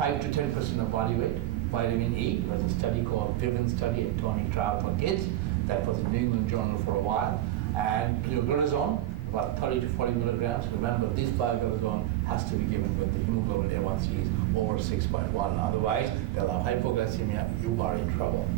5 to 10% of body weight. Vitamin E, there was a study called Vivian study, a tonic trial for kids. That was in New England Journal for a while. And pioglitazone, about 30 to 40 milligrams. Remember, this pioglitazone has to be given when the hemoglobin A1C is over 6.1. Otherwise, they'll have hypoglycemia. You are in trouble.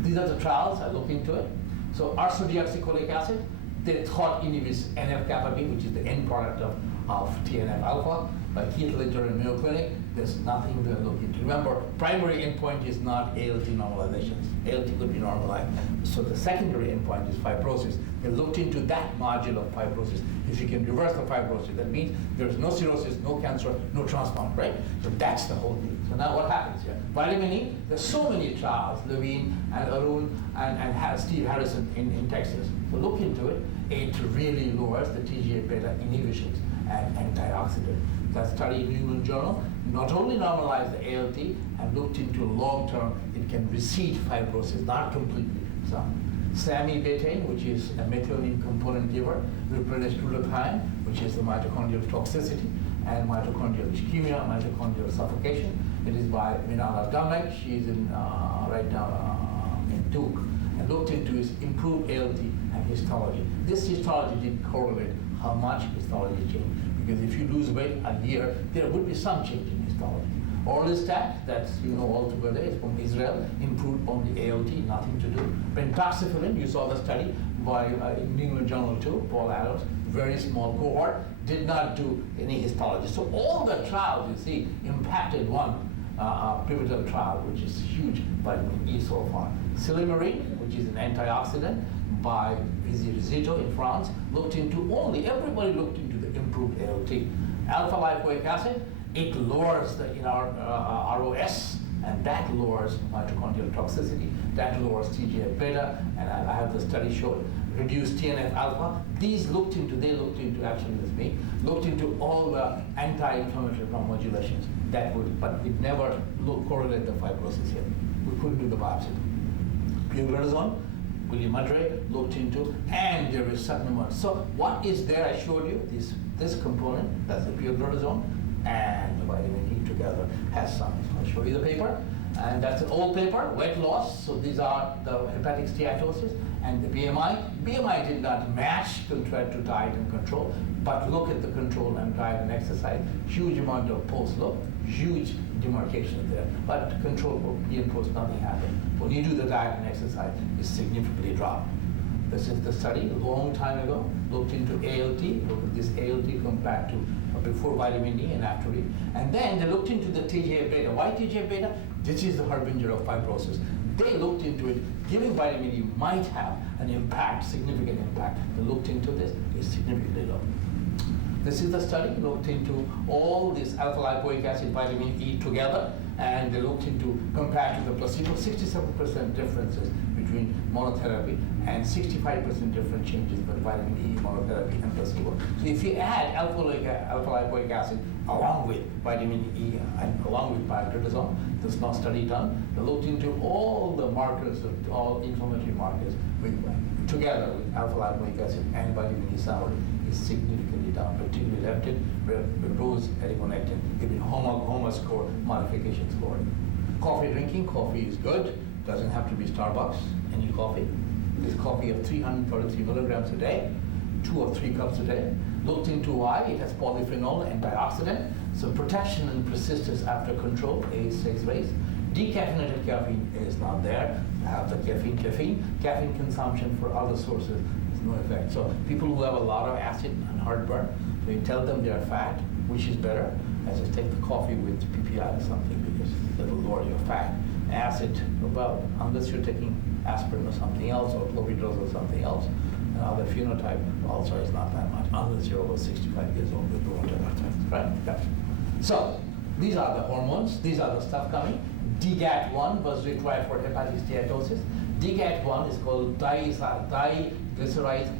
These are the trials. I looked into it. So ursodeoxycholic acid, they thought inhibits NF-kappa B, which is the end product of TNF-alpha. By Keith Litter and Mayo Clinic, there's nothing to look into. Remember, primary endpoint is not ALT normalizations. ALT could be normalized. So the secondary endpoint is fibrosis. They looked into that module of fibrosis. If you can reverse the fibrosis, that means there's no cirrhosis, no cancer, no transplant, right? So that's the whole thing. So now what happens here? Vitamin E, there's so many trials, Levine and Arun and Steve Harrison in Texas. So look into it. It really lowers the TGF-beta inhibitions and antioxidant. That study in New England Journal not only normalized the ALT and looked into long-term, it can recede fibrosis, not completely. So samibetane, which is a methionine component giver, replenish glutathione, which is the mitochondrial toxicity, and mitochondrial ischemia, mitochondrial suffocation. It is by Minala Damek. She's in right now in Duke, and looked into his improved ALT and histology. This histology didn't correlate how much histology changed. Because if you lose weight a year, there would be some change in histology. Orlistat, that's altogether, is from Israel, improved on the ALT, nothing to do. Pentoxifilin, you saw the study by New England Journal too, Paul Adams, very small cohort, did not do any histology. So all the trials you see impacted one pivotal trial, which is huge, vitamin E so far. Silymarin, which is an antioxidant by Vizito in France, looked into everybody looked into the improved ALT. Alpha lipoic acid, it lowers the ROS, and that lowers mitochondrial toxicity, that lowers TGF-beta, and I have the study showed, reduced TNF-alpha. They looked into all the anti-inflammatory modulations that would, but it never correlate the fibrosis here. We couldn't do the biopsy. Pioglitazone, William Madre looked into, and there is certain amount. So what is there? I showed you this component, that's the pioglitazone, and the vitamin E together has some. So I'll show you the paper, and that's an old paper, weight loss. So these are the hepatic steatosis and the BMI. BMI did not match compared to diet and control, but look at the control and diet and exercise. Huge amount of post-look, huge demarcation there. But control group, pre and post, nothing happened. When you do the diet and exercise, it significantly dropped. This is the study a long time ago, looked into ALT, looked at this ALT compared to before vitamin E and after E. And then they looked into the TGF-beta. Why TGF-beta? This is the harbinger of fibrosis. They looked into it, giving vitamin E might have an impact, significant impact. They looked into this, it's significantly low. This is the study, looked into all this alpha lipoic acid, vitamin E together, and they looked into, compared to the placebo, 67% differences between monotherapy and 65% different changes with vitamin E monotherapy and placebo. So if you add alpha lipoic acid along with vitamin E and along with pioglitazone, there's no study done. They looked into all the markers, all inflammatory markers together with alpha lipoic acid and vitamin E summary is significantly down, particularly leptin, rose adiponectin, even HOMA score, modification score. Coffee drinking, coffee is good, doesn't have to be Starbucks, any coffee. This coffee of 333 milligrams a day, 2 or 3 cups a day. Looked into why, it has polyphenol, antioxidant, so protection and persistence after control, age, sex, race. Decaffeinated caffeine is not there. Have the caffeine consumption for other sources has no effect. So people who have a lot of acid and heartburn, so you tell them they're fat, which is better, I just take the coffee with PPI or something because it'll lower your fat. Acid, well, unless you're taking aspirin or something else, or clopidogrel or something else, another phenotype also is not that much, unless you're over 65 years old with rheumatoid arthritis, right? Yeah. So these are the hormones, these are the stuff coming. DGAT1 was required for hepatic steatosis. DGAT1 is called diglyceride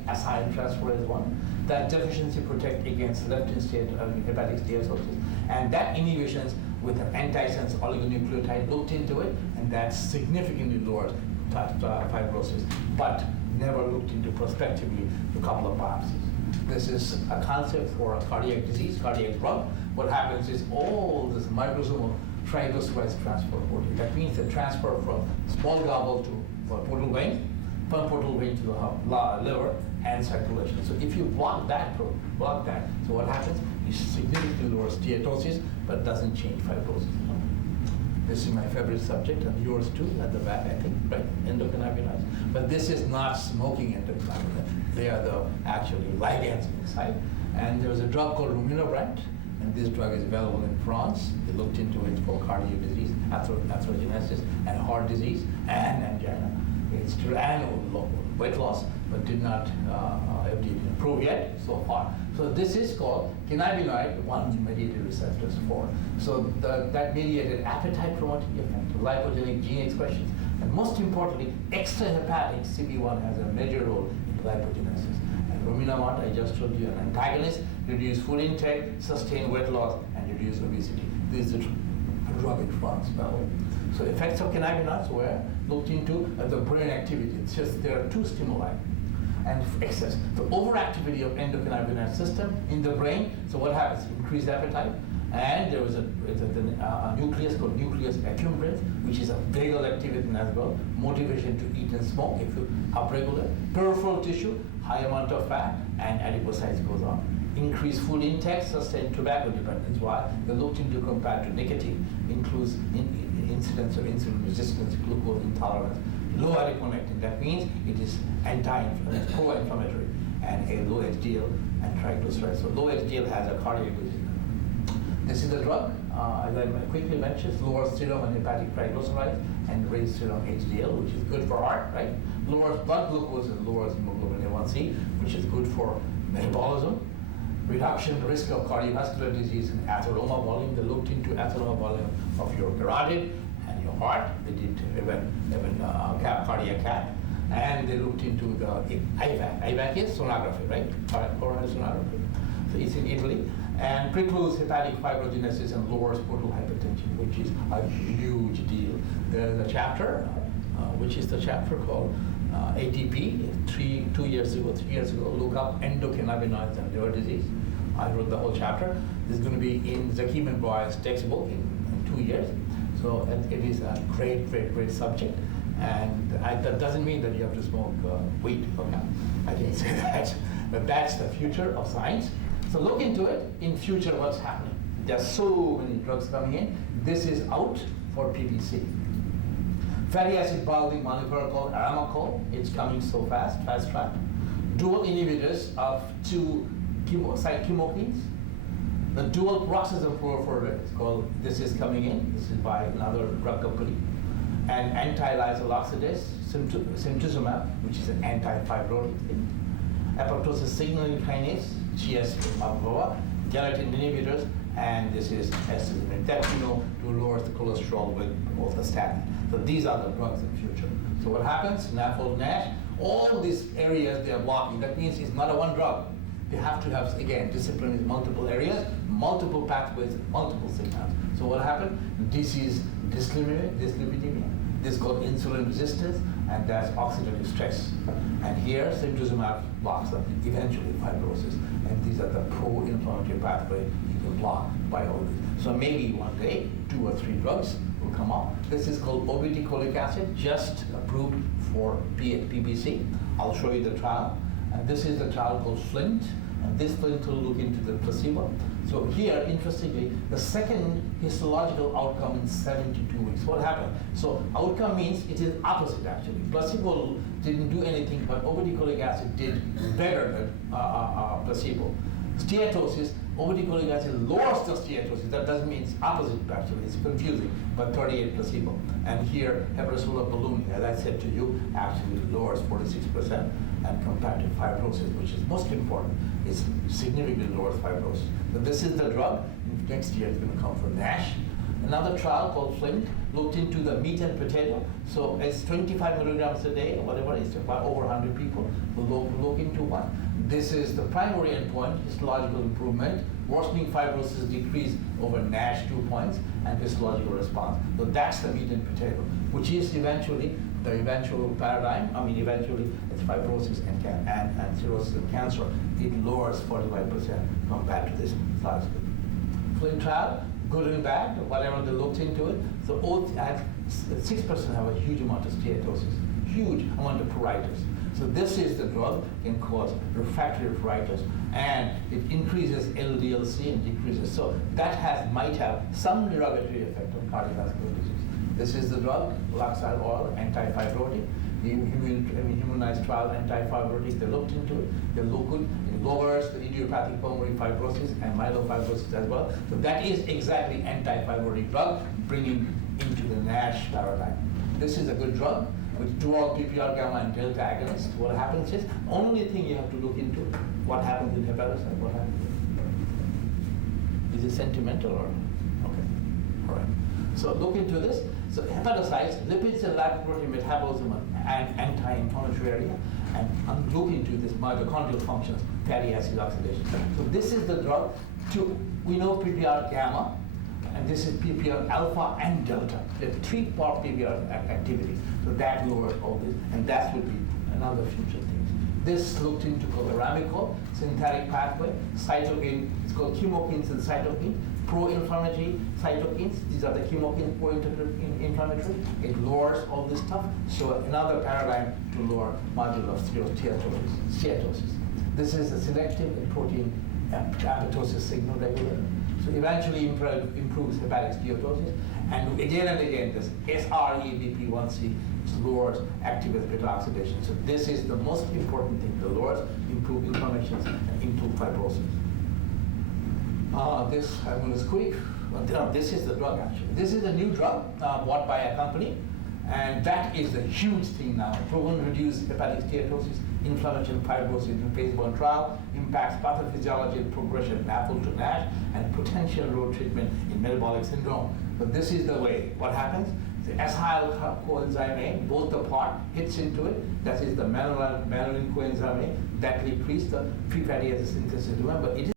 acyltransferase 1. That deficiency protects against leptin hepatic steatosis. And that inhibitions with an antisense oligonucleotide looked into it, and that significantly lowers fibrosis, but never looked into prospectively a couple of biopsies. This is a concept for a cardiac disease, cardiac drug. what happens is all this microsomal triglycerides transfer protein. That means the transfer from small goblet to portal vein, from portal vein to the liver and circulation. So if you block that, so what happens? You significantly lower steatosis, but doesn't change fibrosis. This is my favorite subject, and yours too, at the back, I think, right? Endocannabinoids. But this is not smoking endocannabinoids. They are the actually ligands inside. And there was a drug called Ruminogrant, and this drug is available in France. They looked into it for cardiac disease, atherogenesis, and heart disease, and angina. It's and weight loss, but did not FDA didn't approve yet so far. So this is called cannabinoid 1-mediated receptors 4. So that mediated appetite promoting effect, lipogenic gene expressions, and most importantly, extrahepatic CB1 has a major role in lipogenesis. And Ruminamant, I just told you, an antagonist, reduce food intake, sustain weight loss, and reduce obesity. This is a drug in France, by the way. So effects of cannabinoids were looked into the brain activity. It's just there are two stimuli. And excess, the overactivity of endocannabinoid system in the brain. So what happens? Increased appetite, and there was a nucleus called nucleus accumbens, which is a vagal activity as well. Motivation to eat and smoke if you upregulate. Peripheral tissue, high amount of fat, and adipocytes goes on. Increased food intake, sustained tobacco dependence. Why? They looked into compared to nicotine, includes incidence of insulin resistance, glucose intolerance. Low adiponectin, that means it is it's pro-inflammatory, and a low HDL and triglycerides. So low HDL has a cardiac disease. This is the drug, as I quickly mentioned, lowers serum and hepatic triglycerides and raises serum HDL, which is good for heart, right? Lowers blood glucose and lowers hemoglobin A1C, which is good for metabolism. Reduction risk of cardiovascular disease and atheroma volume. They looked into atheroma volume of your carotid and your heart. They did even cardiac cath, and they looked into the IVAC. IVAC is sonography, right? Coronary sonography. So it's in Italy, and precludes hepatic fibrogenesis and lowers portal hypertension, which is a huge deal. There's a chapter, which is the chapter called ATP. 3 years ago, look up endocannabinoids and liver disease. I wrote the whole chapter. This is going to be in Zakim and Boy's textbook in 2 years. So it is a great subject. And that doesn't mean that you have to smoke weed. Okay? I didn't say that. But that's the future of science. So look into it. In future, what's happening? There's so many drugs coming in. This is out for PBC. Fatty acid binding molecular called aramacol. It's coming so fast track. Dual inhibitors of 2 cytokines. The dual peroxisome fluorophorate, called, this is coming in. This is by another drug company. And anti-lysyl oxidase, simtuzumab, which is an anti-fibrotic thing. Apoptosis signaling kinase, GS, gelatin inhibitors, and this is estrogen. That to lower the cholesterol with both the statin. So these are the drugs in the future. So what happens? NAFLD, NASH, all these areas they are blocking. That means it's not a one drug. They have to have, again, discipline in multiple areas, multiple pathways, multiple signals. So what happened? Disease, dyslipidemia. This is called insulin resistance, and that's oxidative stress. And here, simtuzumab blocks them, eventually fibrosis. And these are the pro-inflammatory pathway you can block by all this. So maybe one day, 2 or 3 drugs will come up. This is called obeticholic acid, just approved for PBC. I'll show you the trial. And this is the trial called FLINT. And this FLINT will look into the placebo. So here, interestingly, the second histological outcome in 72 weeks. What happened? So outcome means it is opposite actually. Placebo didn't do anything, but obeticholic acid did better than placebo. Steatosis, obeticholic acid lowers the steatosis. That doesn't mean it's opposite actually. It's confusing, but 38 placebo. And here, hepatocellular ballooning, as I said to you, actually lowers 46%. And compared to fibrosis, which is most important, is significantly lowers fibrosis. But this is the drug. Next year it's going to come for NASH. Another trial called FLINT looked into the meat and potato. So it's 25 milligrams a day, or whatever, it's about over 100 people. We'll look into what? This is the primary endpoint, histological improvement, worsening fibrosis decrease over NASH 2 points, and histological response. So that's the meat and potato, which is eventually the eventual paradigm. I mean, eventually it's fibrosis and cirrhosis and cancer. It lowers 45% compared to this size. clinical trial, good and bad, whatever they looked into it. So all at 6% have a huge amount of steatosis, huge amount of pruritus. So this is the drug can cause refractory pruritus, and it increases LDL-C and decreases. So that might have some derogatory effect on cardiovascular disease. This is the drug, Laxar oil, anti-fibrotic. The humanized trial anti-fibrotic, they looked into it. They look good. It lowers the idiopathic pulmonary fibrosis and myelofibrosis as well. So that is exactly anti-fibrotic drug bringing into the NASH paradigm. This is a good drug with dual PPR gamma and delta agonists. What happens is, only thing you have to look into, what happens in hepatocyte, what happens. Is it sentimental or, okay, all right. So look into this. So hepatocytes, lipids and lipoprotein metabolism and anti-inflammatory area, and look into this mitochondrial functions, fatty acid oxidation. So this is the drug we know PPR gamma, and this is PPR alpha and delta. There's 3-part PPR activity. So that lowers all this, and that would be another future thing. This looked into called Aramicol, synthetic pathway, cytokine, it's called chemokines and cytokines, pro-inflammatory cytokines. These are the chemokines, pro-inflammatory. It lowers all this stuff. So another paradigm to lower module of steatosis. This is a selective and protein apoptosis signal regulator. So eventually improves hepatic steatosis. And again, this SREBP1C lowers active beta oxidation. So this is the most important thing. The lowers improve inflammations and improve fibrosis. This, I'm going to squeak. This is the drug actually. This is a new drug bought by a company, and that is a huge thing now. Proven to reduce hepatic steatosis, inflammation, fibrosis in phase 1 trial, impacts pathophysiology and progression in apple to NASH, and potential road treatment in metabolic syndrome. So this is the way. What happens? The acyl coenzyme A, both the part hits into it. That is the malonyl coenzyme A that decreases the free fatty acid synthesis. Remember, it